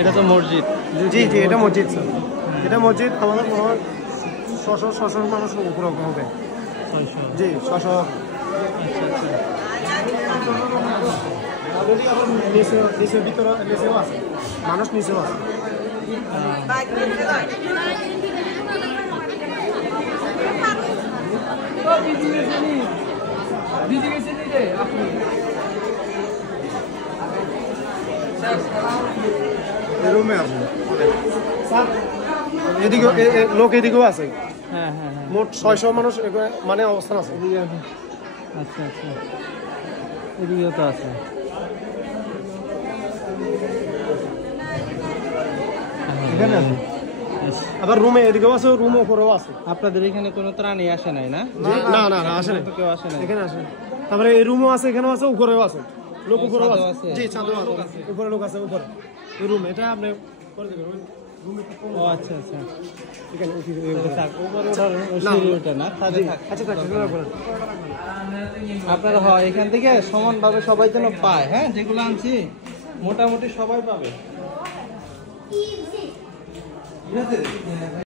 এটা তো মসজিদ। জি জি, এটা মসজিদ স্যার, এটা মসজিদ। আমাদের মনে হয় 600 মানুষ উপরে হবে। জি 600। অলরেডি আবার নিচের ভিতরে নিচেও আছে, মানুষ নিচেও আছে। রুমে আছে স্যার, এদিকেও লোক এদিকেও আছে। হ্যাঁ হ্যাঁ হ্যাঁ, মোট 600 মানুষ মানে অবস্থান আছে। আচ্ছা আচ্ছা, এদিকেও তো আছে। এখানে আছে আবার রুমে, এদিকেও আছে, রুম উপরেও আছে। আপনাদের এখানে কোনো ত্রাণী আসে নাই না? না না না, আসে না, কেউ আসে নাই এখানে আসে। তারপরে এই রুমও আছে, এখানেও আছে, উপরেও আছে লোক, উপরেও ছাদেও আছে। আছে? জি ছাদেও আছে, উপরে লোক আছে, উপরে এই রুম। এটা আপনি করে দেবেন ওই রুমে। ও আচ্ছা আচ্ছা, এখানে উপরে ওঠার সিঁড়ি ওঠে না, ছাদে থাকে। আচ্ছা আচ্ছা, আপনারা হয় এখান থেকে সমানভাবে সবাই যেন পায়। হ্যাঁ, যেগুলো আনছি মোটামুটি সবাই পাবে।